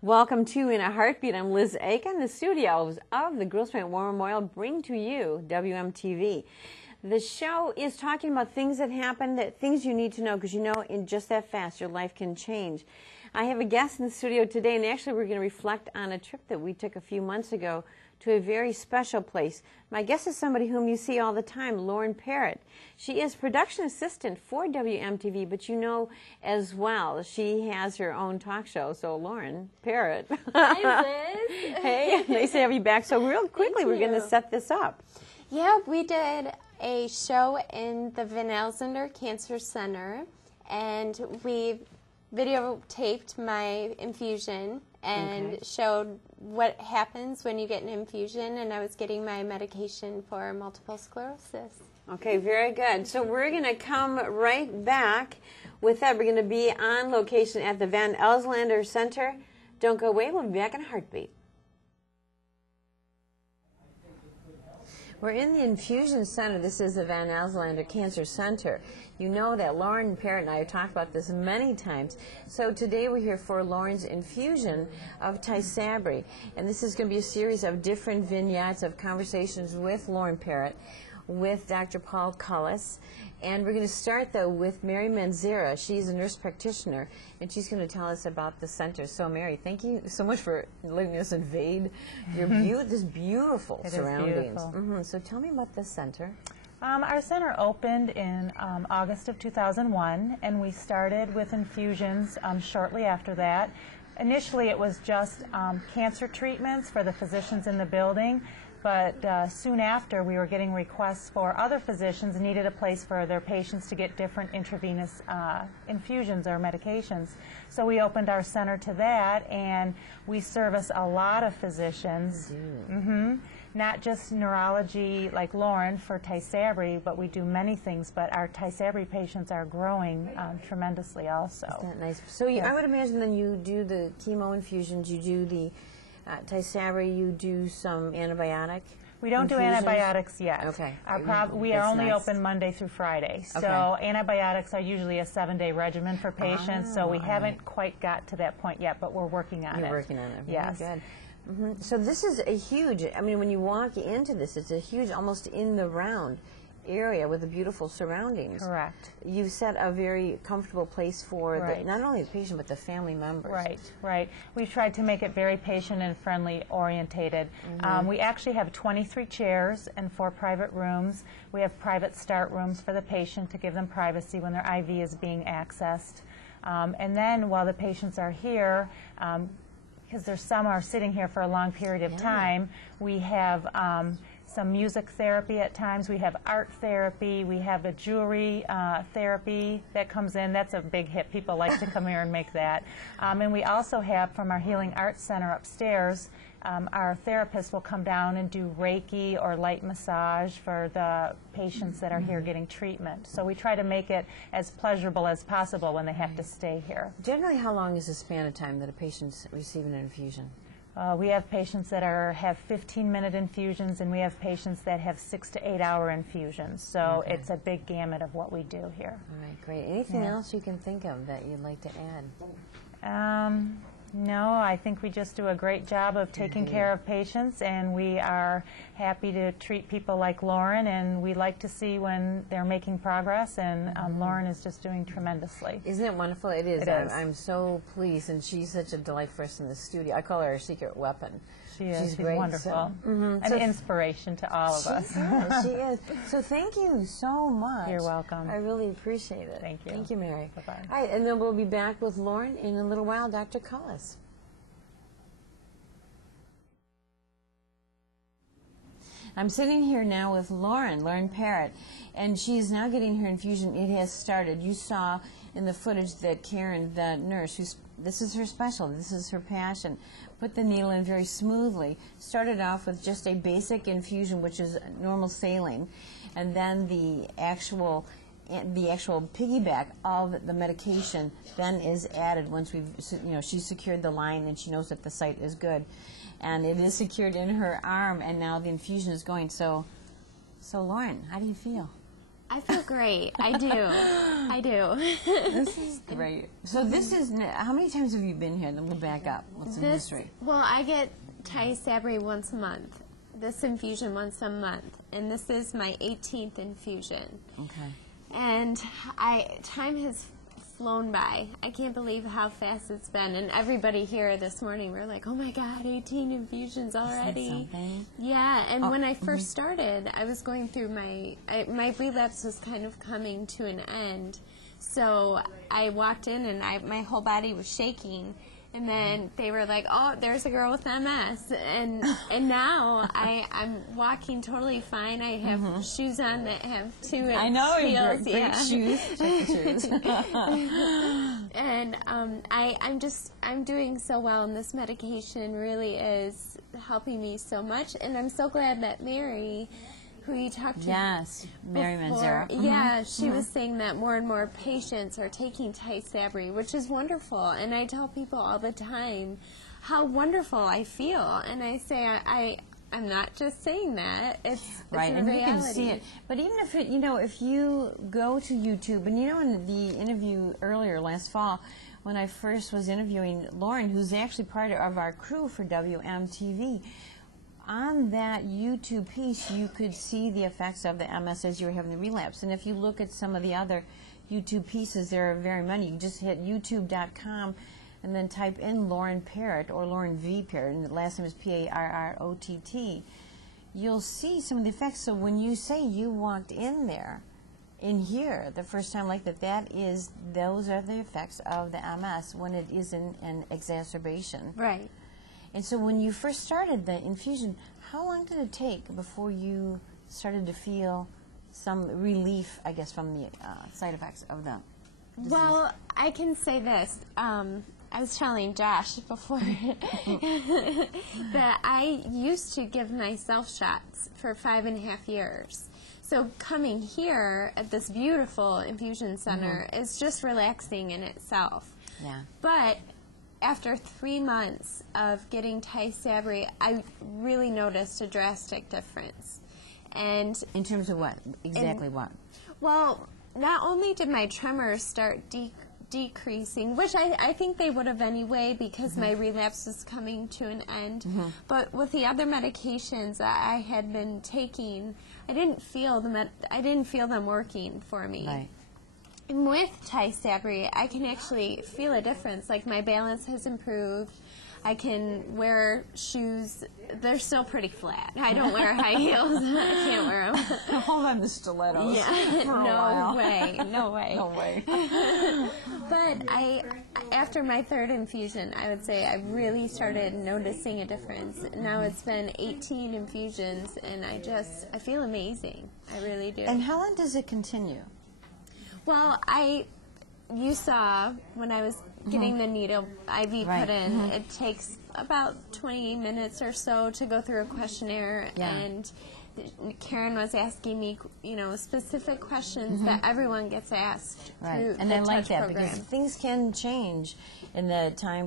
Welcome to In a Heartbeat. I'm Liz Aiken. The studios of the Girls Paint War Memorial bring to you WMTV. The show is talking about things that happen, things you need to know, because you know in just that fast your life can change. I have a guest in the studio today, and actually we're going to reflect on a trip that we took a few months ago to a very special place. My guest is somebody whom you see all the time, Lauren Parrott. She is production assistant for WMTV, but you know as well, she has her own talk show. So Lauren Parrott. Hi, Liz. Hey, nice to have you back. So real quickly, we're going to set this up. Yeah, we did a show in the Van Alexander Cancer Center, and we videotaped my infusion and showed what happens when you get an infusion, and I was getting my medication for multiple sclerosis. Okay, very good. So we're going to come right back with that. We're going to be on location at the Van Alexander Center. Don't go away. We'll be back in a heartbeat. We're in the Infusion Center. This is the Van Alexander Cancer Center. You know that Lauren Parrott and I have talked about this many times. So today we're here for Lauren's infusion of Tysabri. And this is going to be a series of different vignettes of conversations with Lauren Parrott, with Dr. Paul Cullis. And we're going to start, though, with Mary Manzera. She's a nurse practitioner, and she's going to tell us about the center. So, Mary, thank you so much for letting us invade your this beautiful surroundings. Beautiful. So tell me about this center. Our center opened in August of 2001, and we started with infusions shortly after that. Initially, it was just cancer treatments for the physicians in the building. But soon after, we were getting requests for other physicians needed a place for their patients to get different intravenous infusions or medications. So we opened our center to that, and we service a lot of physicians. Not just neurology like Lauren for Tysabri, but we do many things. But our Tysabri patients are growing tremendously also. Isn't that nice? So I would imagine then you do the chemo infusions, you do the Tysabri, you do some antibiotic? We don't do antibiotics yet. Okay. We are only open Monday through Friday. So antibiotics are usually a 7-day regimen for patients, so we haven't quite got to that point yet, but we're working on it. You're working on it. Yes. Good. So this is a huge, I mean, when you walk into this, it's a huge, almost in the round area with the beautiful surroundings. Correct. You've set a very comfortable place for not only the patient but the family members. Right, right. We've tried to make it very patient and friendly orientated. We actually have 23 chairs and 4 private rooms. We have private start rooms for the patient to give them privacy when their IV is being accessed. And then while the patients are here, because there's some are sitting here for a long period of time, we have some music therapy at times. We have art therapy. We have a jewelry therapy that comes in. That's a big hit. People like to come here and make that. And we also have, from our Healing Arts Center upstairs, our therapists will come down and do Reiki or light massage for the patients that are here getting treatment. So we try to make it as pleasurable as possible when they have to stay here. Generally, how long is the span of time that a patient's receiving an infusion? We have patients that have 15-minute infusions, and we have patients that have 6 to 8 hour infusions. So it's a big gamut of what we do here. All right, great. Anything else you can think of that you'd like to add? No, I think we just do a great job of taking care of patients, and we are happy to treat people like Lauren, and we like to see when they're making progress, and Lauren is just doing tremendously. Isn't it wonderful? It is. It is. I'm so pleased, and she's such a delight for us in the studio. I call her our secret weapon. She is. She's great, wonderful. So. An inspiration to all of us. She is. So thank you so much. You're welcome. I really appreciate it. Thank you. Thank you, Mary. Bye-bye. All right, and then we'll be back with Lauren in a little while. Dr. Cullis. I'm sitting here now with Lauren Parrott, and she's now getting her infusion. It has started. You saw in the footage that Karen, the nurse, this is her special, this is her passion, put the needle in very smoothly, started off with just a basic infusion, which is normal saline, and then the actual piggyback of the medication then is added once we've, she's secured the line and she knows that the site is good. And it is secured in her arm, and now the infusion is going. So Lauren, how do you feel? I feel great. I do. I do. This is great. So this is, how many times have you been here? Then we'll back up. What's the history? Well, I get Sabri once a month. This infusion once a month. And this is my 18th infusion. Okay. And time has flown by. I can't believe how fast it's been. And everybody here this morning, we're like, oh my God, 18 infusions already. Isn't that something? Yeah, and when I first started, I was going through my relapse was kind of coming to an end. So I walked in and my whole body was shaking. And then they were like, oh, there's a girl with MS. And now I'm walking totally fine. I have shoes on that have 2 inch I know, heels. great shoes. Check the shoes. And I'm doing so well, and this medication really is helping me so much. And I'm so glad that Mary, who you talked to Mary Manzara. Yeah, she was saying that more and more patients are taking Sabri, which is wonderful. And I tell people all the time how wonderful I feel. And I say I'm not just saying that. It's right, a and reality. you can see it. But even if if you go to YouTube, and in the interview earlier last fall, when I first was interviewing Lauren, who's actually part of our crew for WMTV, on that YouTube piece, you could see the effects of the MS as you were having the relapse. And if you look at some of the other YouTube pieces, there are very many. You just hit youtube.com and then type in Lauren Parrott or Lauren V. Parrott, and the last name is Parrott. You'll see some of the effects. So when you say you walked in here the first time like that, those are the effects of the MS when it is in an exacerbation. Right. And so when you first started the infusion, how long did it take before you started to feel some relief, I guess, from the side effects of the disease? Well, I can say this. I was telling Josh before that I used to give myself shots for 5.5 years. So coming here at this beautiful infusion center is just relaxing in itself. Yeah. But after 3 months of getting Sabri, I really noticed a drastic difference. And in terms of what? Exactly what? Well, not only did my tremors start decreasing, which I think they would have anyway because my relapse was coming to an end, but with the other medications that I had been taking, I didn't feel them working for me. Right. And with Sabri, I can actually feel a difference. Like my balance has improved. I can wear shoes. They're still pretty flat. I don't wear high heels. I can't wear them. Hold on the stilettos. Yeah, no way. No way. But after my 3rd infusion, I would say I really started noticing a difference. Now it's been 18 infusions, and I feel amazing. I really do. And how long does it continue? Well, you saw when I was getting the needle IV put in, it takes about 20 minutes or so to go through a questionnaire, and Karen was asking me, specific questions that everyone gets asked through and the I like Touch that program. because things can change in the time